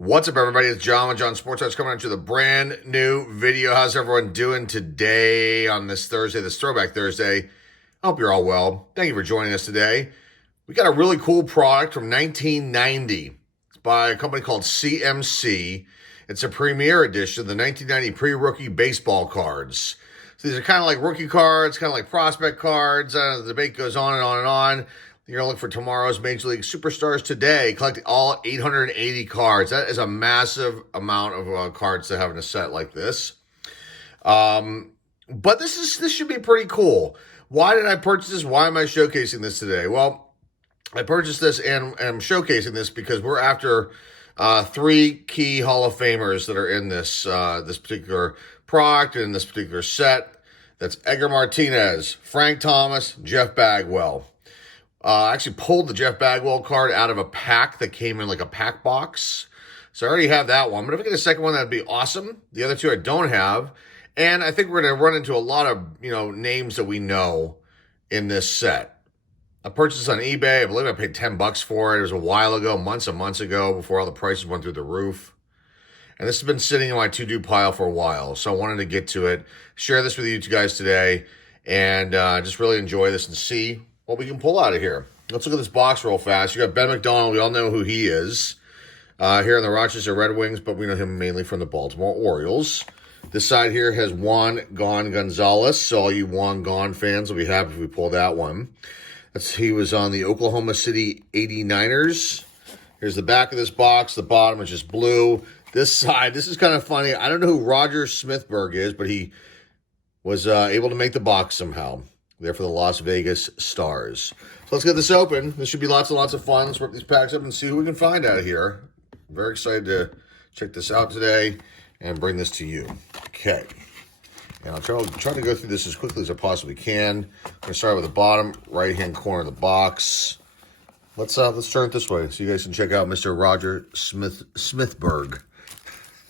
What's up, everybody? It's John with John Sports House coming at you with a brand new video. How's everyone doing today on this Thursday, this Throwback Thursday? I hope you're all well. Thank you for joining us today. We got a really cool product from 1990. It's by a company called CMC. It's a premier edition of the 1990 pre-rookie baseball cards. So these are kind of like rookie cards, kind of like prospect cards. The debate goes on and on and on. You're going to look for tomorrow's Major League Superstars today, collecting all 880 cards. That is a massive amount of cards to have in a set like this. But this should be pretty cool. Why did I purchase this? Why am I showcasing this today? Well, I purchased this and I'm showcasing this because we're after three key Hall of Famers that are in this this particular product and this particular set. That's Edgar Martinez, Frank Thomas, Jeff Bagwell. I actually pulled the Jeff Bagwell card out of a pack that came in like a pack box. So I already have that one. But if I get a second one, that'd be awesome. The other two I don't have. And I think we're going to run into a lot of, names that we know in this set. I purchased this on eBay. I believe I paid $10 for it. It was a while ago, months and months ago, before all the prices went through the roof. And this has been sitting in my to-do pile for a while. So I wanted to get to it, share this with you guys today, and just really enjoy this and see what we can pull out of here. Let's look at this box real fast. You got Ben McDonald. We all know who he is here in the Rochester Red Wings, but we know him mainly from the Baltimore Orioles. This side here has Juan Gone Gonzalez, so all you Juan Gone fans will be happy if we pull that one. He was on the Oklahoma City 89ers. Here's the back of this box. The bottom is just blue. This side, this is kind of funny. I don't know who Roger Smithberg is, but he was able to make the box somehow. There for the Las Vegas Stars. So let's get this open. This should be lots and lots of fun. Let's rip these packs up and see who we can find out of here. I'm very excited to check this out today and bring this to you. Okay. And I'll try to go through this as quickly as I possibly can. I'm going to start with the bottom right-hand corner of the box. Let's turn it this way so you guys can check out Mr. Roger Smithberg.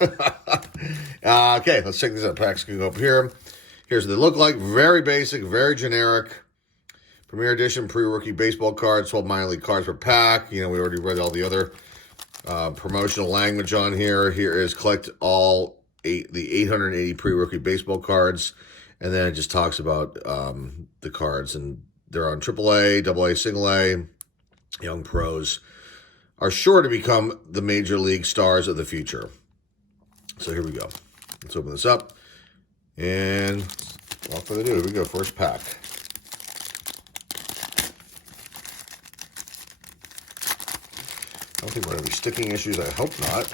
Okay, let's check these out. Packs can go up here. Here's what they look like. Very basic, very generic. Premier edition pre-rookie baseball cards, 12 minor league cards per pack. We already read all the other promotional language on here. Here is collect all the 880 pre-rookie baseball cards. And then it just talks about the cards. And they're on AAA, AA, Single A. Young pros are sure to become the major league stars of the future. So here we go. Let's open this up. And without further ado, here we go. First pack. I don't think we're going to be sticking issues. I hope not.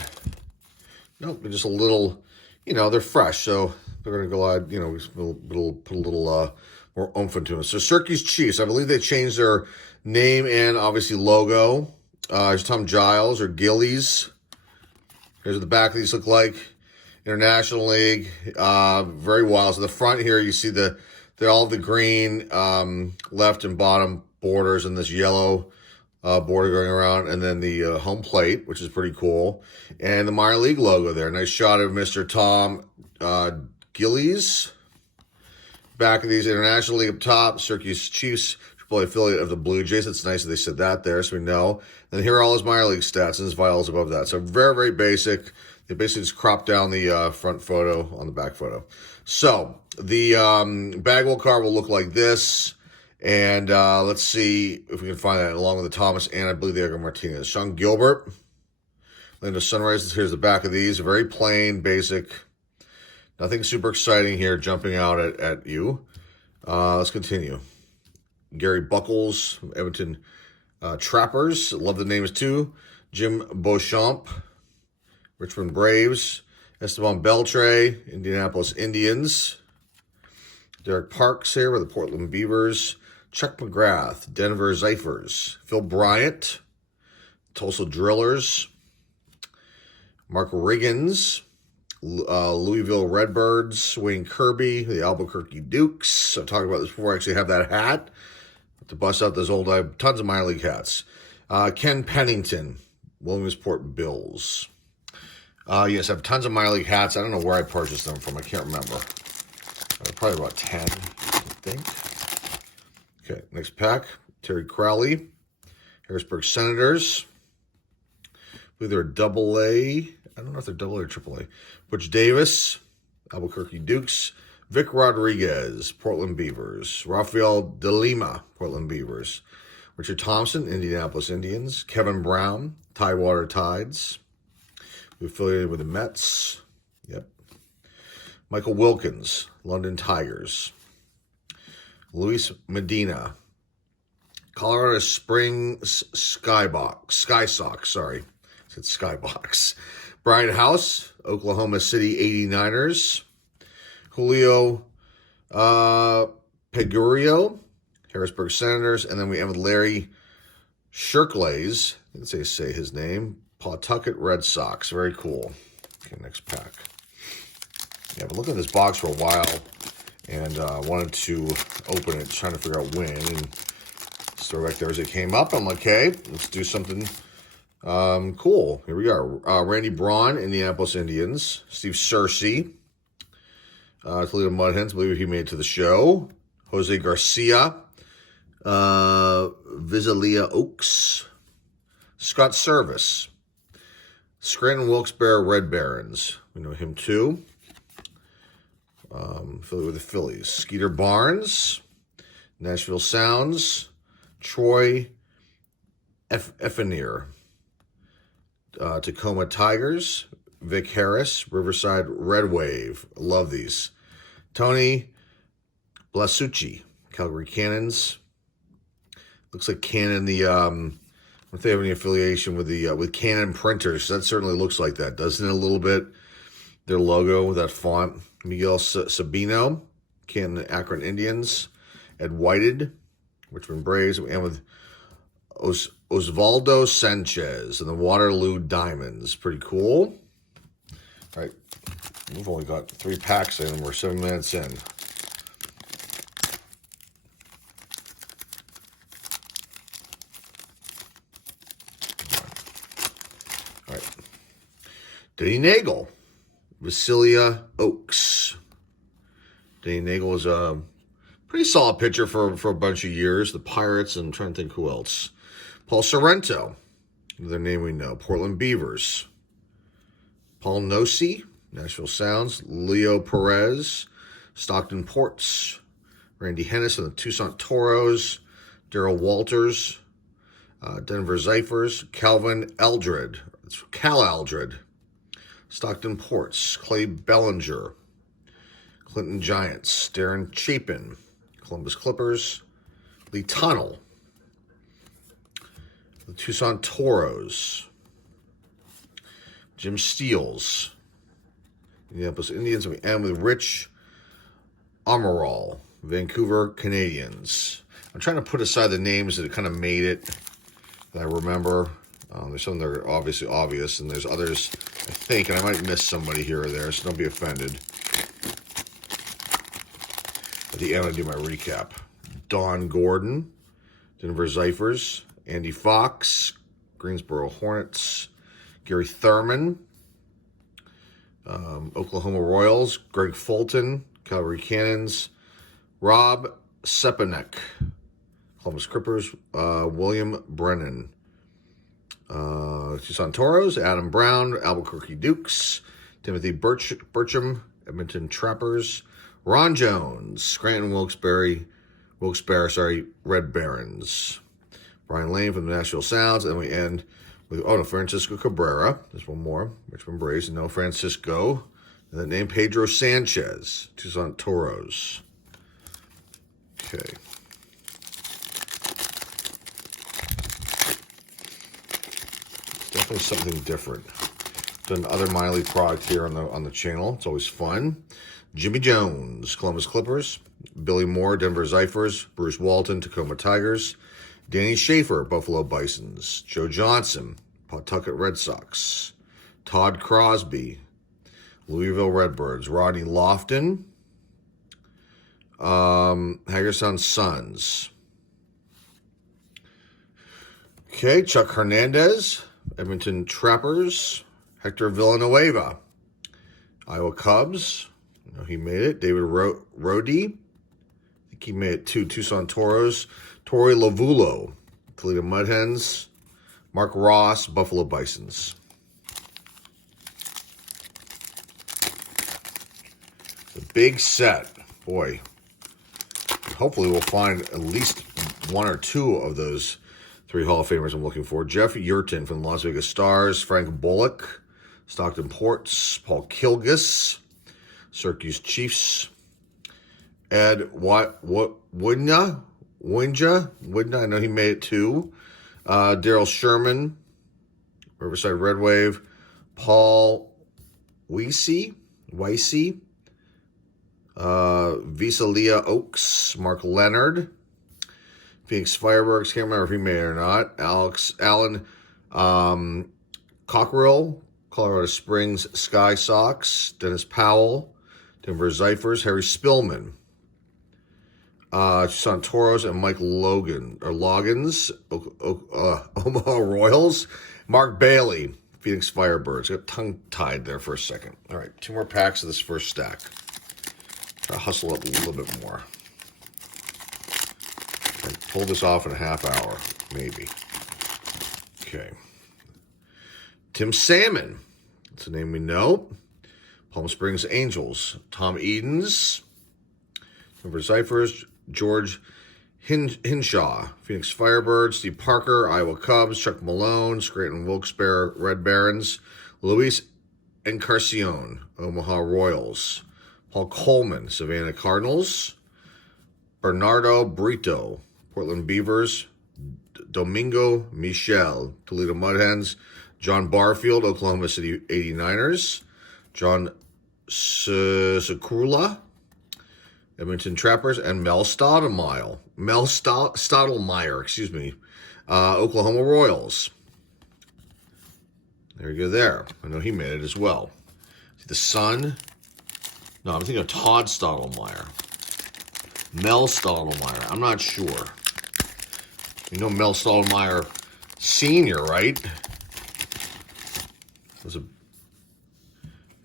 Nope, they're just a little, they're fresh. So they're going to go add, put a little more oomph into them. So Syracuse Chiefs, I believe they changed their name and obviously logo. Here's Tom Giles or Gillies. Here's what the back of these look like. International League, very wild. So the front here, you see all the green left and bottom borders and this yellow border going around, and then the home plate, which is pretty cool, and the minor league logo there. Nice shot of Mr. Tom Gillies. Back of these, International League up top, Syracuse Chiefs, AAA affiliate of the Blue Jays. It's nice that they said that there, so we know. And here are all his minor league stats, and his vitals above that. So very, very basic. They basically just cropped down the front photo on the back photo. So the Bagwell card will look like this. And let's see if we can find that along with the Thomas and I believe the Edgar Martinez. Sean Gilbert. Orlando Sunrise. Here's the back of these. Very plain, basic. Nothing super exciting here jumping out at you. Let's continue. Gary Buckles from Edmonton Trappers. Love the names too. Jim Beauchamp. Richmond Braves, Esteban Beltre, Indianapolis Indians, Derek Parks here with the Portland Beavers, Chuck McGrath, Denver Zephyrs, Phil Bryant, Tulsa Drillers, Mark Riggins, Louisville Redbirds, Wayne Kirby, the Albuquerque Dukes. I've talked about this before. I actually have that hat to bust out those old, I have tons of minor league hats. Ken Pennington, Williamsport Bills. Yes, I have tons of minor league hats. I don't know where I purchased them from. I can't remember. Probably about 10, I think. Okay, next pack. Terry Crowley, Harrisburg Senators, believe they're double A. I don't know if they're double A or triple A. Butch Davis, Albuquerque Dukes. Vic Rodriguez, Portland Beavers. Rafael De Lima, Portland Beavers. Richard Thompson, Indianapolis Indians. Kevin Brown, Tidewater Tides. We're affiliated with the Mets. Yep. Michael Wilkins, London Tigers. Luis Medina, Colorado Springs Sky Sox, sorry. I said Skybox. Brian House, Oklahoma City 89ers. Julio Pegurio, Harrisburg Senators. And then we have Larry Shirklays, I didn't say his name, Pawtucket Red Sox. Very cool. Okay, next pack. Yeah, I've been looking at this box for a while and wanted to open it, trying to figure out when. And so right there as it came up, I'm like, okay, let's do something cool. Here we are. Randy Braun, Indianapolis Indians. Steve Searcy, Toledo Mud Hens. I believe he made it to the show. Jose Garcia, Visalia Oaks. Scott Service, Scranton Wilkes-Barre Red Barons. We know him too. Affiliated with the Phillies. Skeeter Barnes, Nashville Sounds. Troy Effenier, Tacoma Tigers. Vic Harris, Riverside Red Wave. Love these. Tony Blasucci, Calgary Cannons. Looks like Canon, if they have any affiliation with the with Canon printers. That certainly looks like that, doesn't it, a little bit? Their logo with that font. Miguel Sabino, Canton Akron Indians. Ed Whited, Richmond Braves. And with Osvaldo Sanchez and the Waterloo Diamonds. Pretty cool. All right. We've only got 3 packs in and we're 7 minutes in. All right. Denny Nagel, Vasilia Oaks. Denny Nagel was a pretty solid pitcher for a bunch of years. The Pirates, and I'm trying to think who else. Paul Sorrento, another name we know. Portland Beavers. Paul Nossi, Nashville Sounds. Leo Perez, Stockton Ports. Randy Hennis and the Tucson Toros. Darrell Walters, Denver Zyphers. Calvin Eldred, it's Cal Eldred. Stockton Ports. Clay Bellinger, Clinton Giants. Darren Chapin, Columbus Clippers. Lee Tunnell, the Tucson Toros. Jim Steels, Indianapolis Indians. And we end with Rich Amaral, Vancouver Canadians. I'm trying to put aside the names that kind of made it, that I remember. There's some that are obviously obvious, and there's others, I think, and I might miss somebody here or there, so don't be offended. At the end, I'll do my recap. Don Gordon, Denver Zyphers. Andy Fox, Greensboro Hornets. Gary Thurman, Oklahoma Royals. Greg Fulton, Calgary Cannons. Rob Sepanek, Columbus Clippers. William Brennan, Tucson Toros. Adam Brown, Albuquerque Dukes. Timothy Burcham, Edmonton Trappers. Ron Jones, Scranton Wilkes-Barre, Red Barons. Brian Lane from the Nashville Sounds. And we end with, Francisco Cabrera. There's one more. Richmond Braves. No Francisco. And the name Pedro Sanchez, Tucson Toros. Okay. Definitely something different. Done other Miley product here on the channel. It's always fun. Jimmy Jones, Columbus Clippers. Billy Moore, Denver Zyphers. Bruce Walton, Tacoma Tigers. Danny Schaefer, Buffalo Bisons. Joe Johnson, Pawtucket Red Sox. Todd Crosby, Louisville Redbirds. Rodney Lofton, Hagerstown Suns. Okay, Chuck Hernandez, Edmonton Trappers. Hector Villanueva, Iowa Cubs. He made it. David Rhodey, I think he made it too. Tucson Toros. Torey Lavulo, Toledo Mud Hens. Mark Ross, Buffalo Bisons. The big set. Boy. Hopefully we'll find at least one or two of those 3 Hall of Famers I'm looking for. Jeff Yurton from the Las Vegas Stars. Frank Bullock, Stockton Ports. Paul Kilgus, Syracuse Chiefs. Ed Wynja, I know he made it too. Daryl Sherman, Riverside Red Wave. Paul Weissy, Visalia Oaks, Mark Leonard, Phoenix Fireworks, can't remember if he made it or not. Alan Cockerill, Colorado Springs Sky Sox. Dennis Powell, Denver Zyphers. Harry Spillman, Santoros and Mike Loggins, Omaha Royals. Mark Bailey, Phoenix Firebirds. Got tongue-tied there for a second. All right, 2 more packs of this first stack. Try to hustle up a little bit more. And pull this off in a half hour, maybe. Okay. Tim Salmon. That's a name we know. Palm Springs Angels. Tom Edens. Denver Zyphers. George Hinshaw. Phoenix Firebirds. Steve Parker. Iowa Cubs. Chuck Malone. Scranton Wilkes-Barre Red Barons. Luis Encarnacion. Omaha Royals. Paul Coleman, Savannah Cardinals. Bernardo Brito, Portland Beavers. Domingo Michel, Toledo Mud Hens. John Barfield, Oklahoma City 89ers. John Sakula, Edmonton Trappers. And Mel Stottlemyre, Oklahoma Royals. There you go there. I know he made it as well. See the Sun. No, I'm thinking of Todd Stottlemyre. Mel Stottlemyre. I'm not sure. You know Mel Stottlemyre Sr., right? Was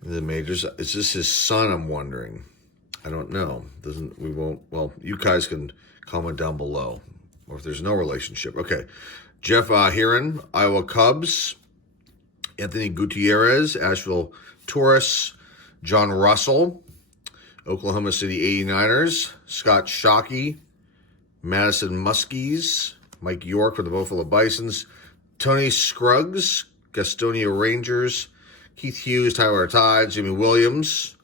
the majors. Is this his son, I'm wondering? I don't know. Well, you guys can comment down below. Or if there's no relationship. Okay. Jeff Heron, Iowa Cubs. Anthony Gutierrez, Asheville Taurus. John Russell, Oklahoma City 89ers. Scott Shockey, Madison Muskies. Mike York for the Buffalo Bisons. Tony Scruggs, Gastonia Rangers. Keith Hughes, Tyler Tides. Jimmy Williams,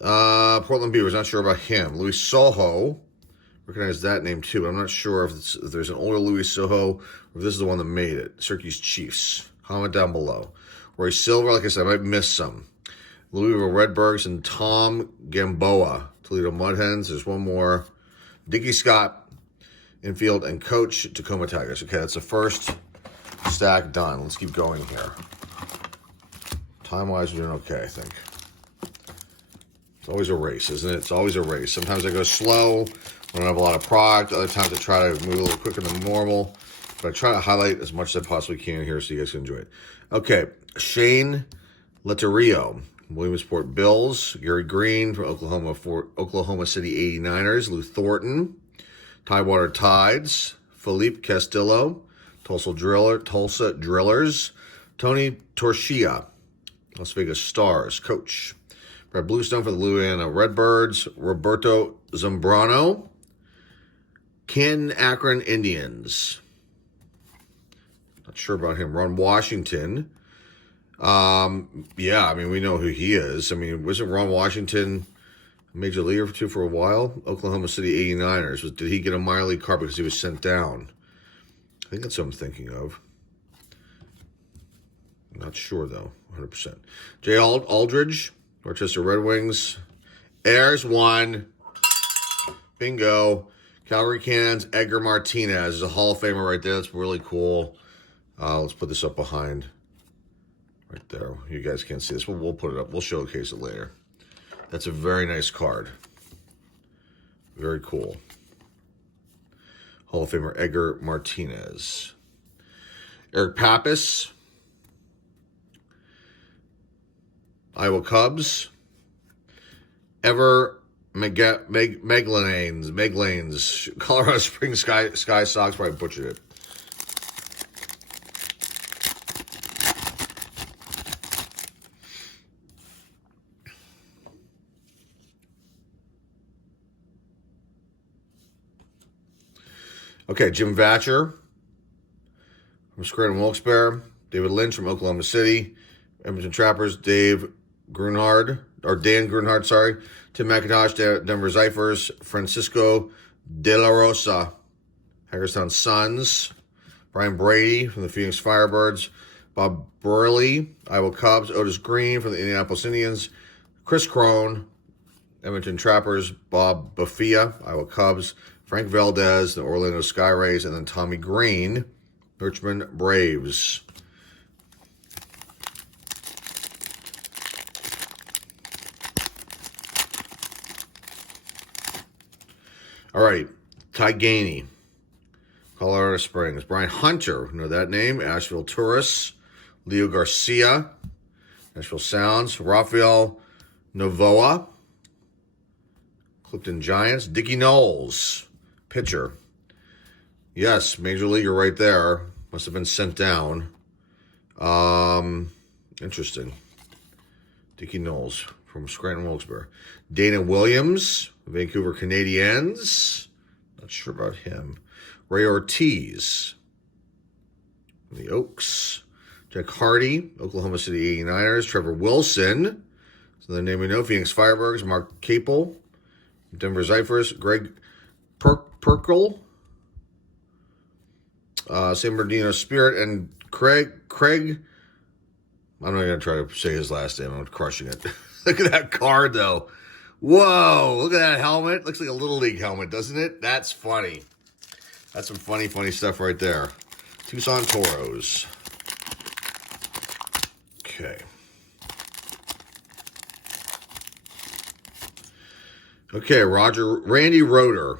Portland Beavers. Not sure about him. Luis Soho, recognize that name too, but I'm not sure if there's an older Luis Soho or if this is the one that made it. Syracuse Chiefs. Comment down below. Roy Silver, like I said, I might miss some. Louisville Redbirds and Tom Gamboa, Toledo Mud Hens. There's one more. Dickie Scott, infield and coach, Tacoma Tigers. Okay, that's the first stack done. Let's keep going here. Time-wise, we're doing okay, I think. It's always a race, isn't it? It's always a race. Sometimes I go slow when I have a lot of product. Other times I try to move a little quicker than normal. But I try to highlight as much as I possibly can here so you guys can enjoy it. Okay, Shane Letterio, Williamsport Bills. Gary Green from Oklahoma City 89ers. Lou Thornton, Tidewater Tides. Felipe Castillo, Tulsa Drillers. Tony Torchia, Las Vegas Stars, coach. Brad Bluestone for the Louisiana Redbirds. Roberto Zambrano, Canton Akron Indians. Not sure about him. Ron Washington. Yeah, I mean, we know who he is. I mean, wasn't Ron Washington a major leaguer for a while? Oklahoma City 89ers. Did he get a minor league card because he was sent down? I think that's what I'm thinking of. Not sure, though, 100%. Jay Aldridge, Rochester Red Wings. Ayers won. Bingo. Calgary Cannons, Edgar Martinez is a Hall of Famer right there. That's really cool. Let's put this up behind. Right there. You guys can't see this. We'll put it up. We'll showcase it later. That's a very nice card. Very cool. Hall of Famer Edgar Martinez. Eric Pappas, Iowa Cubs. Ever Meglanes, Colorado Springs Sky Sox. Probably butchered it. Okay, Jim Vatcher from Scranton Wilkes-Barre. David Lynch from Oklahoma City. Edmonton Trappers, Dan Grunhard, sorry. Tim McIntosh, Denver Zifers. Francisco De La Rosa, Hagerstown Suns. Brian Brady from the Phoenix Firebirds. Bob Burley, Iowa Cubs. Otis Green from the Indianapolis Indians. Chris Crone, Edmonton Trappers. Bob Bafia, Iowa Cubs. Frank Valdez, the Orlando Sky Rays. And then Tommy Green, Richmond Braves. All right, Ty Gainey, Colorado Springs. Brian Hunter, you know that name. Asheville Tourists. Leo Garcia, Nashville Sounds. Rafael Novoa, Clifton Giants. Dickie Knowles, pitcher. Yes, major leaguer right there. Must have been sent down. Interesting. Dickie Knowles from Scranton Wilkes-Barre. Dana Williams, Vancouver Canadiens. Not sure about him. Ray Ortiz, the Oaks. Jack Hardy, Oklahoma City 89ers. Trevor Wilson, so the name we know. Phoenix Firebirds. Mark Capel, Denver Zifers. Greg Perkle, San Bernardino Spirit. And Craig, I'm not going to try to say his last name. I'm crushing it. Look at that card, though. Whoa, look at that helmet. Looks like a Little League helmet, doesn't it? That's funny. That's some funny stuff right there. Tucson Toros. Okay. Okay, Randy Roeder,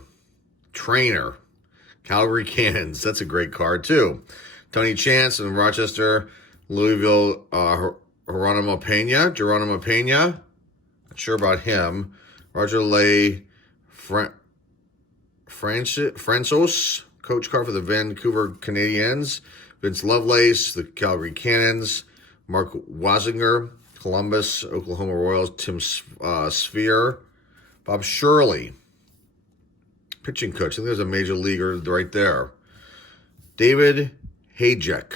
trainer, Calgary Cannons. That's a great card, too. Tony Chance in Rochester, Louisville, Geronimo Pena. Not sure about him. Roger Lay, Francois, coach card for the Vancouver Canadiens. Vince Lovelace, the Calgary Cannons. Mark Wasinger, Columbus, Oklahoma Royals. Tim Sphere. Bob Shirley, pitching coach. I think there's a major leaguer right there. David Hajek,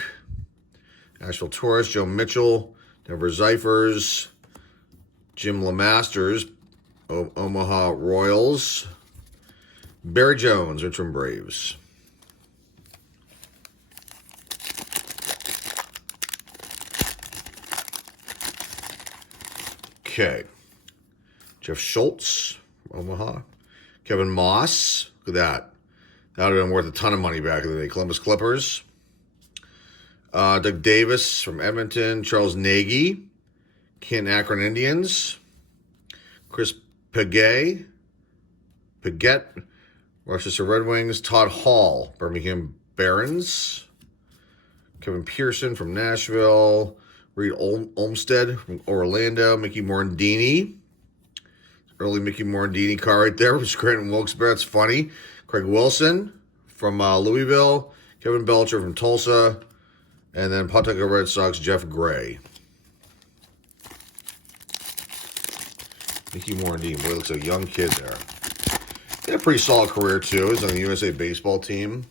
Asheville Tourists. Joe Mitchell, Denver Zifers. Jim LeMasters, Omaha Royals. Barry Jones, Richmond Braves. Okay. Jeff Schultz, Omaha. Kevin Moss, look at that. That would have been worth a ton of money back in the day. Columbus Clippers. Doug Davis from Edmonton. Charles Nagy, Canton Akron Indians. Chris Paget, Rochester Red Wings. Todd Hall, Birmingham Barons. Kevin Pearson from Nashville. Reed Olmsted from Orlando. Mickey Morandini. Early Mickey Morandini car right there from Scranton Wilkes-Barre. That's funny. Craig Wilson from Louisville. Kevin Belcher from Tulsa. And then Pawtucket Red Sox, Jeff Gray. Mickey Morandini. Boy, looks like a young kid there. He had a pretty solid career, too. He was on the USA baseball team.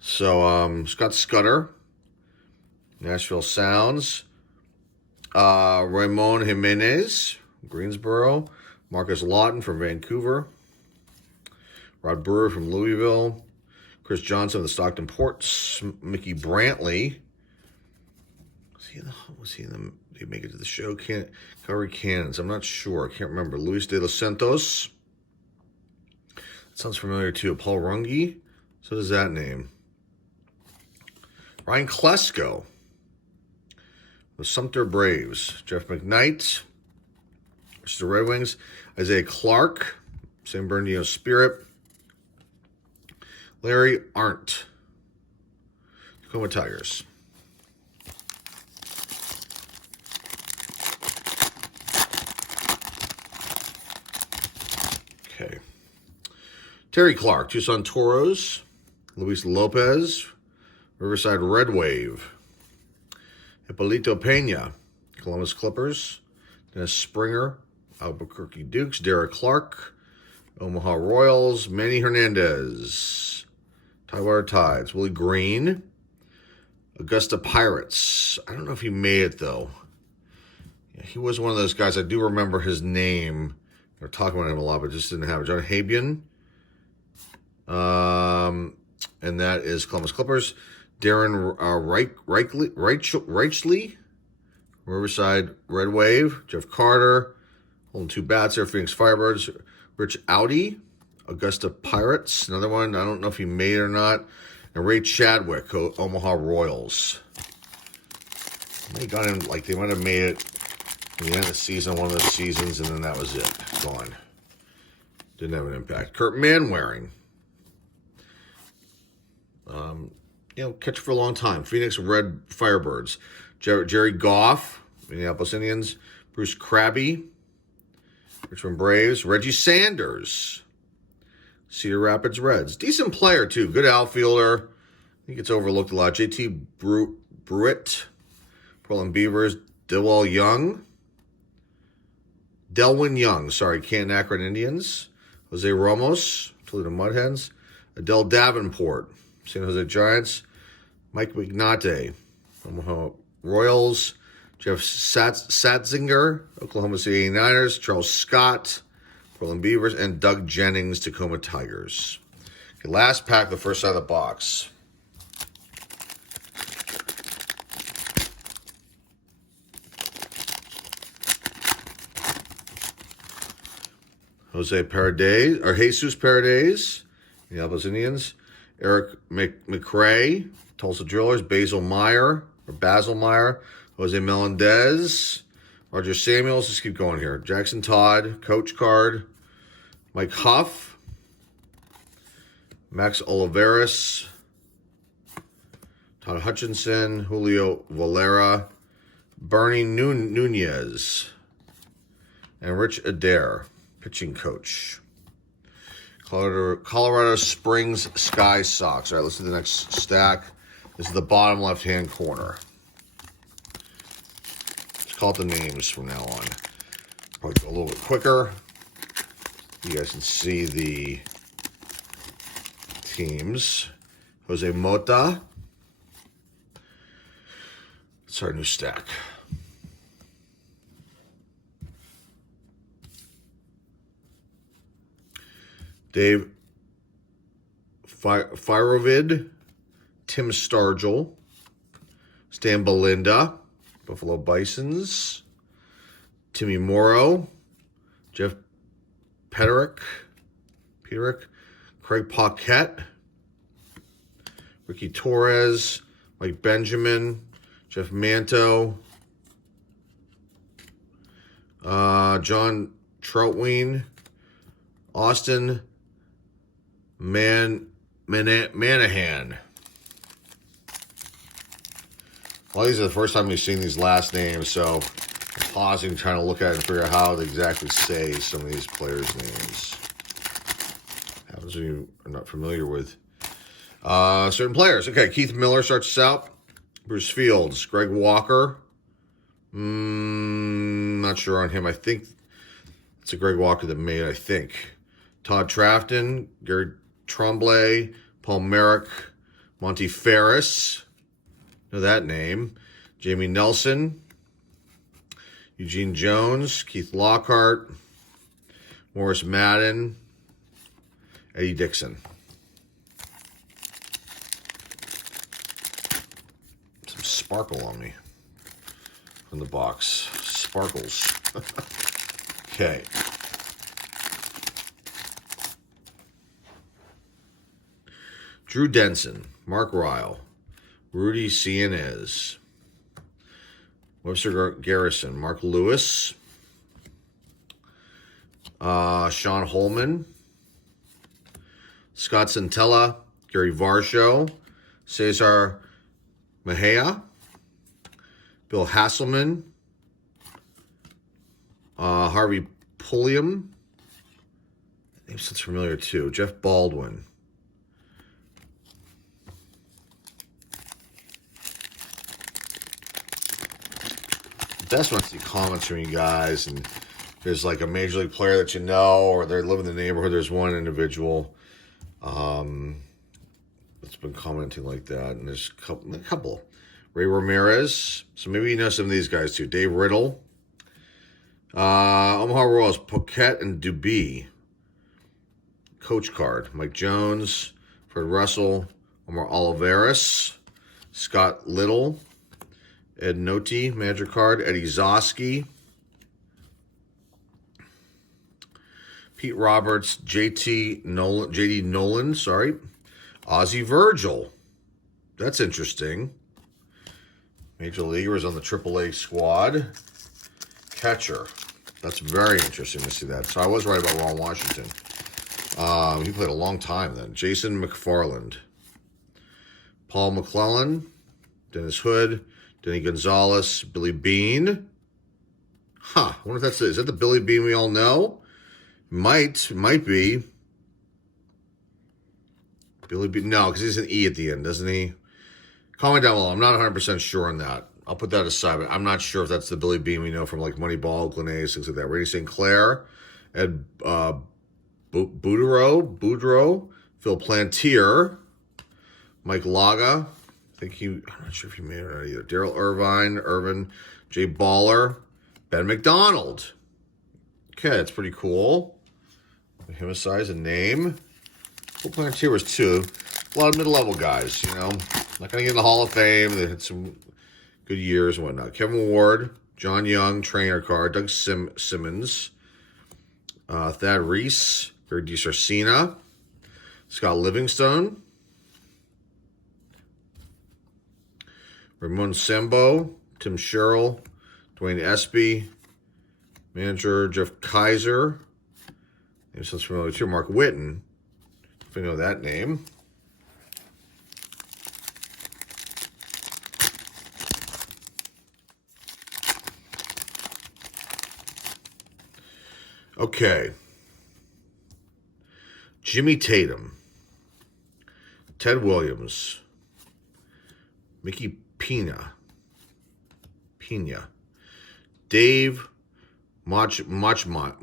So, Scott Scudder, Nashville Sounds. Ramon Jimenez, Greensboro. Marcus Lawton from Vancouver. Rod Brewer from Louisville. Chris Johnson of the Stockton Ports. Mickey Brantley. Was he in the did he make it to the show? Calgary Cannons. I'm not sure. I can't remember. Luis de los Santos. That sounds familiar too. Paul Runge. So does that name. Ryan Klesko. The Sumter Braves. Jeff McKnight. The Red Wings. Isaiah Clark. San Bernardino Spirit. Larry Arndt. Tacoma Tigers. Okay. Terry Clark, Tucson Toros. Luis Lopez, Riverside Red Wave. Hippolito Pena, Columbus Clippers. Dennis Springer, Albuquerque Dukes. Derek Clark, Omaha Royals. Manny Hernandez, Tidewater Tides. Willie Green. Augusta Pirates. I don't know if he made it, though. Yeah, he was one of those guys. I do remember his name. We're talking about him a lot, but just didn't have it. John Habian. And that is Columbus Clippers. Darren Reichley. Riverside Red Wave. Jeff Carter. Holding 2 bats there. Phoenix Firebirds. Rich Audi. Augusta Pirates. Another one. I don't know if he made it or not. And Ray Chadwick, Omaha Royals. They got him, like, they might have made it in the end of the season, one of the seasons, and then that was it. Gone. Didn't have an impact. Kurt Manwaring. Catcher for a long time. Phoenix Red Firebirds. Jerry Goff, Minneapolis Indians. Bruce Krabby, Richmond Braves. Reggie Sanders, Cedar Rapids Reds. Decent player, too. Good outfielder. He gets overlooked a lot. JT Bruitt, Portland Beavers. Delwyn Young, Canton Akron Indians. Jose Ramos, Toledo Mudhens. Adele Davenport, San Jose Giants. Mike McNate, Omaha Royals. Jeff Satzinger, Oklahoma City 89ers. Charles Scott, Portland Beavers. And Doug Jennings, Tacoma Tigers. Okay, last pack, the first side of the box. Jesus Paredes, Minneapolis Indians. Eric McRae, Tulsa Drillers. Basil Meyer, Jose Melendez. Roger Samuels. Let's keep going here. Jackson Todd, Coach Card. Mike Huff. Max Oliveris. Todd Hutchinson. Julio Valera. Bernie Nunez. And Rich Adair, pitching coach. Colorado Springs Sky Sox. All right, let's do the next stack. This is the bottom left-hand corner. Let's call it the names from now on. Probably go a little bit quicker. You guys can see the teams. Jose Mota. It's our new stack. Dave Firovid, Tim Stargell, Stan Belinda, Buffalo Bisons, Timmy Morrow, Jeff Peterick, Craig Paquette, Ricky Torres, Mike Benjamin, Jeff Manto, John Troutween, Austin Manahan. Well, these are the first time we've seen these last names, so I'm pausing, trying to look at it and figure out how to exactly say some of these players' names. Happens when you are not familiar with certain players. Okay, Keith Miller starts us out. Bruce Fields, Greg Walker. Not sure on him. I think it's a Greg Walker that made it, I think. Todd Trafton, Gary Tremblay, Paul Merrick, Monty Ferris, know that name, Jamie Nelson, Eugene Jones, Keith Lockhart, Morris Madden, Eddie Dixon. Some sparkle on me from the box. Sparkles. Okay. Drew Denson, Mark Ryle, Rudy Cienez, Webster Garrison, Mark Lewis, Sean Holman, Scott Santella, Gary Varsho, Cesar Mejia, Bill Hasselman, Harvey Pulliam, that name sounds familiar too, Jeff Baldwin. Best when I see comments from you guys, and there's like a major league player that you know, or they live in the neighborhood. There's one individual. The been commenting like that, and there's a couple. Ray Ramirez. So maybe you know some of these guys too. Dave Riddle. Omaha Royals, Poquette and Dubé. Coach card. Mike Jones, Fred Russell, Omar Oliveras, Scott Little, Ed Noty, manager card, Eddie Zosky, Pete Roberts, JD Nolan, Ozzie Virgil. That's interesting. Major Leaguers on the AAA squad. Catcher. That's very interesting to see that. So I was right about Ron Washington. He played a long time then. Jason McFarland. Paul McClellan. Dennis Hood. Denny Gonzalez. Billy Bean. I wonder if is that the Billy Bean we all know? Might be. Billy Bean. No, because he's an E at the end, doesn't he? Comment down below. I'm not 100% sure on that. I'll put that aside, but I'm not sure if that's the Billy Bean we know from like Moneyball, Glen A's, things like that. Randy St. Clair, Ed Boudreau, Phil Plantier, Mike Laga. I'm not sure if he made it out either. Daryl Irvin, Jay Baller, Ben McDonald. Okay, that's pretty cool. Him a size, a name. Phil Plantier was two. A lot of mid-level guys, you know. Not going to get in the Hall of Fame. They had some good years and whatnot. Kevin Ward, John Young, trainer card. Doug Simmons, Thad Reese, Greg DiSarcina, Scott Livingstone, Ramon Sembo, Tim Sherrill, Dwayne Espy, manager Jeff Kaiser. Name sounds familiar too. Mark Whitten, if I know that name. Okay. Jimmy Tatum, Ted Williams, Mickey Pina, Dave Mockheimer,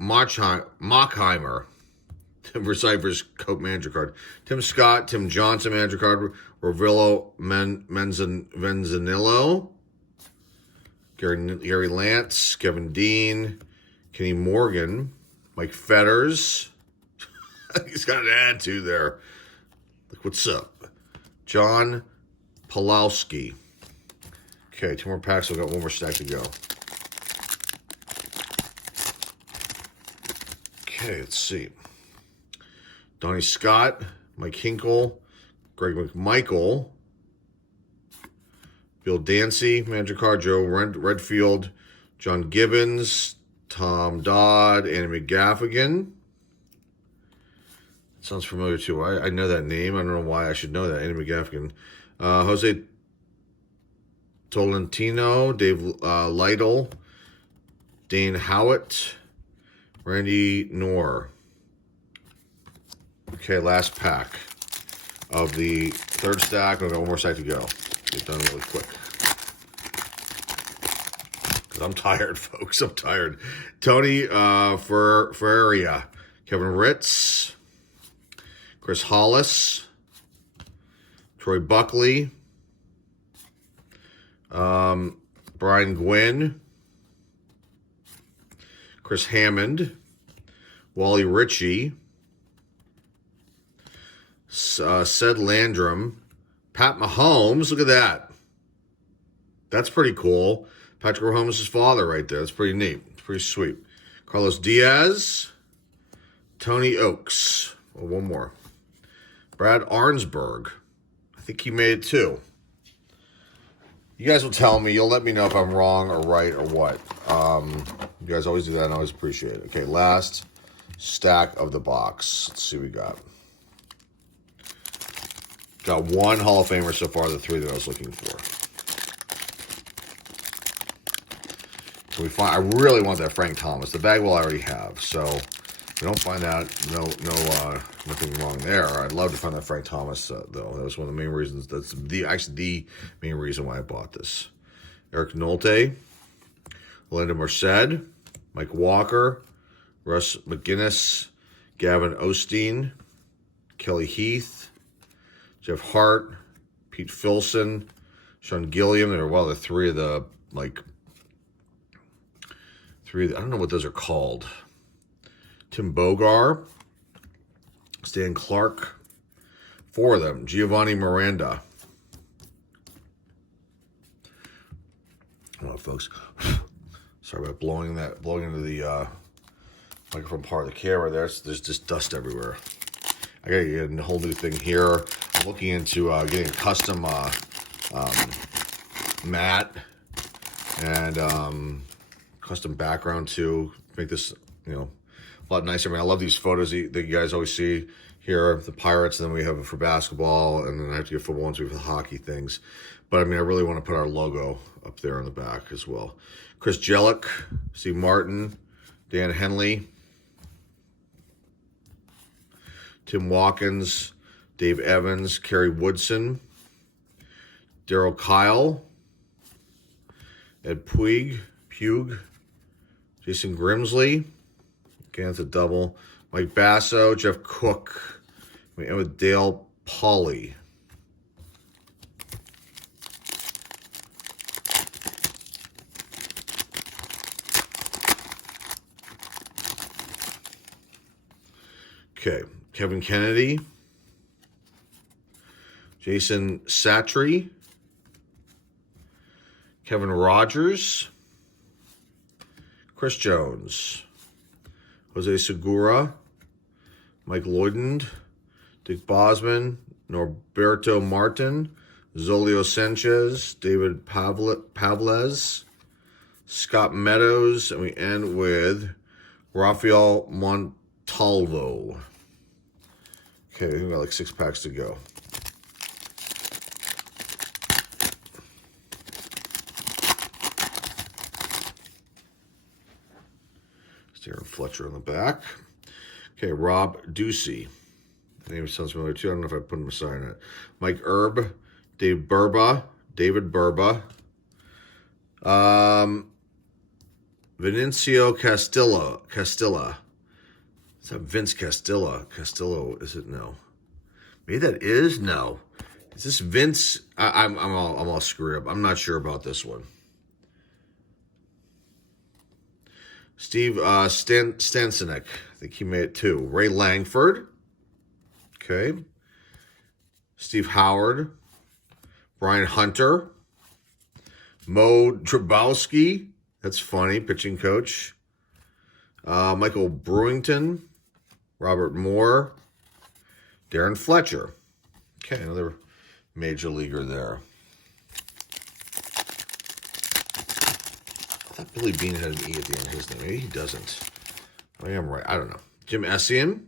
Tim Cyphers Coke manager card, Tim Scott, Tim Johnson manager card, Rovillo Menzanillo, Gary Lance, Kevin Dean, Kenny Morgan, Mike Fetters. He's got an attitude there. Like, what's up? John Pulowski. Okay, 2 more packs. We've got 1 more stack to go. Okay, let's see. Donnie Scott, Mike Hinkle, Greg McMichael, Bill Dancy, manager card, Joe Redfield, John Gibbons, Tom Dodd, Andy McGaffigan. Sounds familiar too. I know that name. I don't know why I should know that. Andy McGaffigan. Jose Tolentino, Dave Lytle, Dane Howitt, Randy Knorr. Okay, last pack of the 3rd stack. We've got 1 more stack to go. Get done really quick. I'm tired, folks. I'm tired. Tony Ferreira, Kevin Ritz, Chris Hollis, Troy Buckley, Brian Gwynn, Chris Hammond, Wally Ritchie, Sed Landrum, Pat Mahomes. Look at that. That's pretty cool. Patrick Mahomes' father right there. That's pretty neat. It's pretty sweet. Carlos Diaz. Tony Oaks. Oh, 1 more. Brad Arnsberg. I think he made it too. You guys will tell me. You'll let me know if I'm wrong or right or what. You guys always do that and I always appreciate it. Okay, last stack of the box. Let's see what we got. Got 1 Hall of Famer so far, the 3 that I was looking for. So we find, I really want that Frank Thomas. The bag will I already have. So if we don't find that, nothing wrong there. I'd love to find that Frank Thomas, though. That was one of the main reasons. That's actually the main reason why I bought this. Eric Nolte, Linda Merced, Mike Walker, Russ McGinnis, Gavin Osteen, Kelly Heath, Jeff Hart, Pete Filson, Sean Gilliam. They're three of the, I don't know what those are called. Tim Bogar, Stan Clark, four of them. Giovanni Miranda. Oh, folks. Sorry about blowing into the microphone part of the camera. There's just dust everywhere. I gotta get a whole new thing here. I'm looking into getting a custom mat and custom background to make this, a lot nicer. I mean, I love these photos that you guys always see here, the Pirates, and then we have it for basketball, and then I have to get football ones, we have the hockey things. But I mean, I really want to put our logo up there on the back as well. Chris Jellick, Steve Martin, Dan Henley, Tim Watkins, Dave Evans, Kerry Woodson, Daryl Kyle, Ed Puig, Jason Grimsley, again, it's a double, Mike Basso, Jeff Cook, we end with Dale Pauly. Okay, Kevin Kennedy, Jason Satry, Kevin Rogers, Chris Jones, Jose Segura, Mike Lloydend, Dick Bosman, Norberto Martin, Zolio Sanchez, David Pavles, Scott Meadows, and we end with Rafael Montalvo. Okay, we've got like 6 packs to go. Darren Fletcher on the back. Okay, Rob Ducey. The name sounds familiar too. I don't know if I put him aside on it. Mike Erb, David Burba. Vinicio Castilla. Is that Vince Castilla? Castillo, is it? No. Maybe that is? No. Is this Vince? I'm all screwed up. I'm not sure about this one. Steve Stansonek. I think he made it too. Ray Langford. Okay. Steve Howard. Brian Hunter. Mo Trabowski. That's funny. Pitching coach. Michael Brewington. Robert Moore. Darren Fletcher. Okay, another major leaguer there. I thought Billy Bean had an E at the end of his name. Maybe he doesn't. I am right. I don't know. Jim Essien.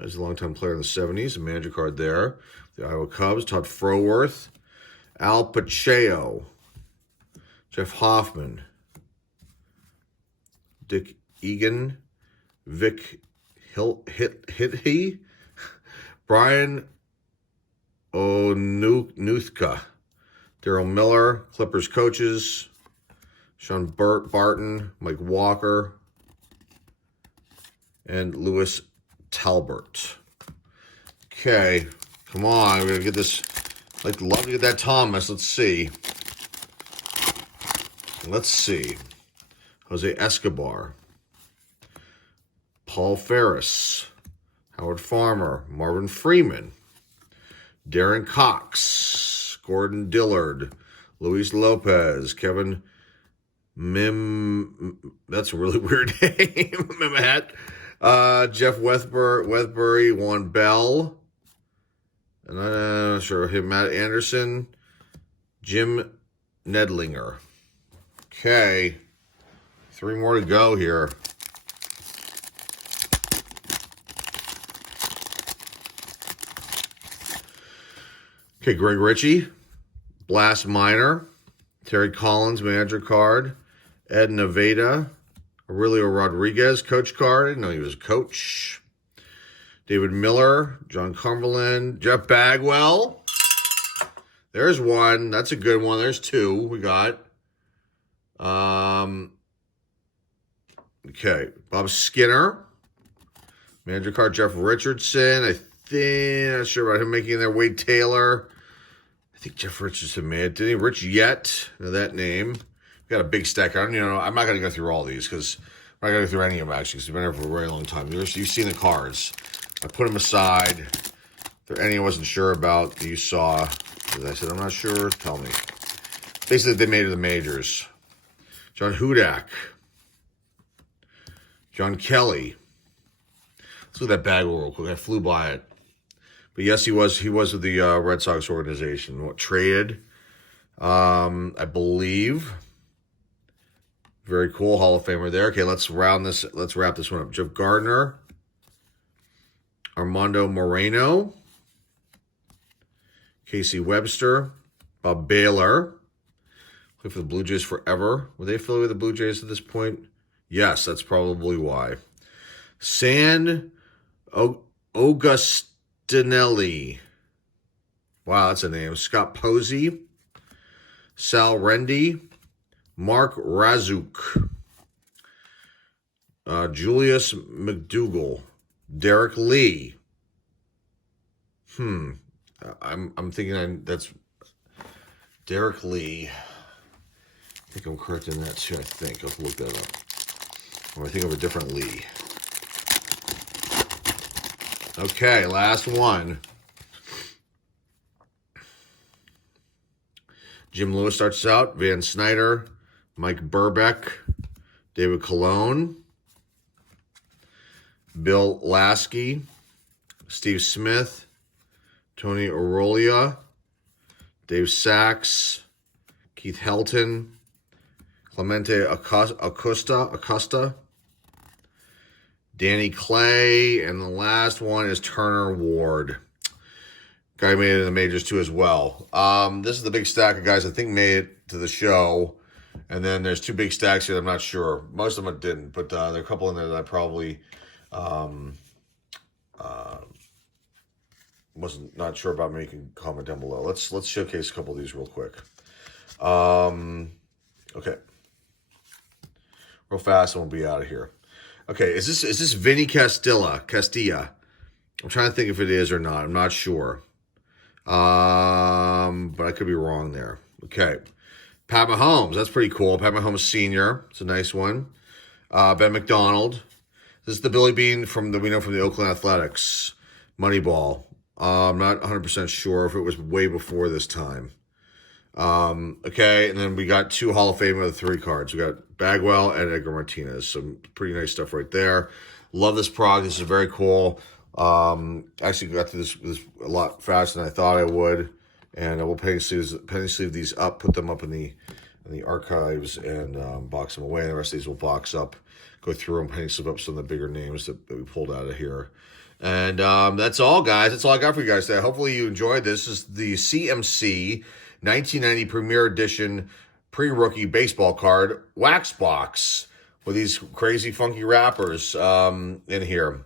As a longtime player in the 70s. A manager card there. The Iowa Cubs. Todd Froworth. Al Pacheco. Jeff Hoffman. Dick Egan. Vic Hithe. Brian Onuthka. Daryl Miller. Clippers coaches. Sean Barton, Mike Walker, and Lewis Talbert. Okay, come on, we're gonna get this. I'd love to get that Thomas. Let's see. Jose Escobar, Paul Ferris, Howard Farmer, Marvin Freeman, Darren Cox, Gordon Dillard, Luis Lopez, Kevin that's a really weird name. Mehmet. Jeff Wethbury, Juan Bell. And I'm not sure him, Matt Anderson. Jim Nedlinger. Okay. 3 more to go here. Okay, Greg Ritchie. Blast Minor. Terry Collins, manager card. Ed Nevada, Aurelio Rodriguez, coach card. I didn't know he was a coach. David Miller, John Cumberland, Jeff Bagwell. There's one. That's a good one. There's 2 we got. Okay, Bob Skinner. Manager card, Jeff Richardson. I Not sure about him making their Wade Taylor. I think Jeff Richardson made it. Didn't he? Rich Yet, know that name. We got a big stack. I'm not going to go through all these because I'm not going to go through any of them actually because we've been here for a very long time. You've seen the cards. I put them aside. If there are any I wasn't sure about that you saw, as I said, I'm not sure. Tell me. Basically, they made it the majors. John Hudak. John Kelly. Let's look at that bag real quick. I flew by it. But yes, he was with the Red Sox organization. Traded, I believe. Very cool, Hall of Famer there. Okay, let's wrap this one up. Jeff Gardner, Armando Moreno, Casey Webster, Bob Baylor. Played for the Blue Jays forever. Were they affiliated with the Blue Jays at this point? Yes, that's probably why. San Augustinelli. Wow, that's a name. Scott Posey. Sal Rendy. Mark Razuk. Julius McDougall. Derek Lee. I'm thinking that's Derek Lee. I think I'm correct in that too. I think I'll look that up. Or I think of a different Lee. Okay, last one. Jim Lewis starts out. Van Snyder, Mike Burbeck, David Colon, Bill Lasky, Steve Smith, Tony Aurelia, Dave Sachs, Keith Helton, Clemente Acosta, Danny Clay, and the last one is Turner Ward. Guy made it in the majors too as well. This is the big stack of guys I think made it to the show. And then there's two big stacks here that I'm not sure. Most of them didn't, but there are a couple in there that I probably wasn't not sure about. Making comment down below. Let's showcase a couple of these real quick. Okay. Real fast and we'll be out of here. Okay, is this Vinny Castilla? I'm trying to think if it is or not. I'm not sure. But I could be wrong there. Okay. Pat Mahomes, that's pretty cool. Pat Mahomes Sr. It's a nice one. Ben McDonald. This is the Billy Bean we know from the Oakland Athletics. Moneyball. I'm not 100% sure if it was way before this time. Okay, and then we got two Hall of Fame of the 3 cards. We got Bagwell and Edgar Martinez. Some pretty nice stuff right there. Love this product. This is very cool. Actually got through this a lot faster than I thought I would. And we'll penny sleeve these up, put them up in the archives, and box them away. And the rest of these we'll box up, go through them, penny sleeve up some of the bigger names that we pulled out of here. And that's all, guys. That's all I got for you guys today. Hopefully you enjoyed this. This is the CMC 1990 Premier Edition pre-rookie baseball card wax box with these crazy funky wrappers in here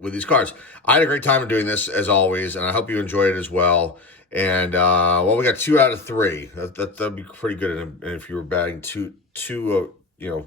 with these cards. I had a great time doing this as always, and I hope you enjoyed it as well. And well, we got 2 out of 3. That'd be pretty good. And if you were batting two, if you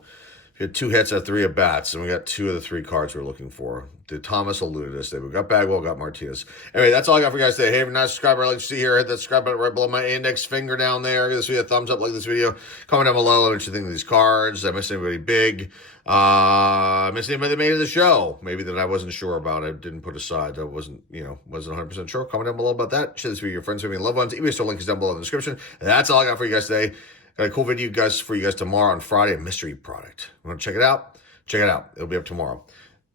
had 2 hits out of 3 at bats, and we got 2 of the 3 cards we were looking for. Did Thomas alluded us? We got Bagwell, got Martinez. Anyway, that's all I got for you guys today. Hey, if you're not a subscriber, like to see here, hit that subscribe button right below my index finger down there. Give this video a thumbs up, like this video. Comment down below what you think of these cards. Did I miss anybody big? Missed anybody that made it to the show? Maybe that I wasn't sure about. I didn't put aside. I wasn't 100% sure. Comment down below about that. Share this video with your friends, family, and loved ones. Email store link is down below in the description. And that's all I got for you guys today. Got a cool video for you guys tomorrow on Friday, a mystery product. Want to check it out? Check it out. It'll be up tomorrow.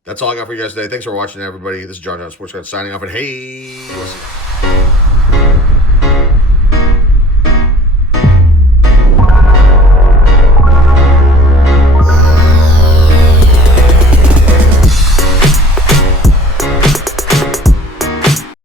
That's all I got for you guys today. Thanks for watching, everybody. This is John Sports Card signing off, and hey, we'll see you.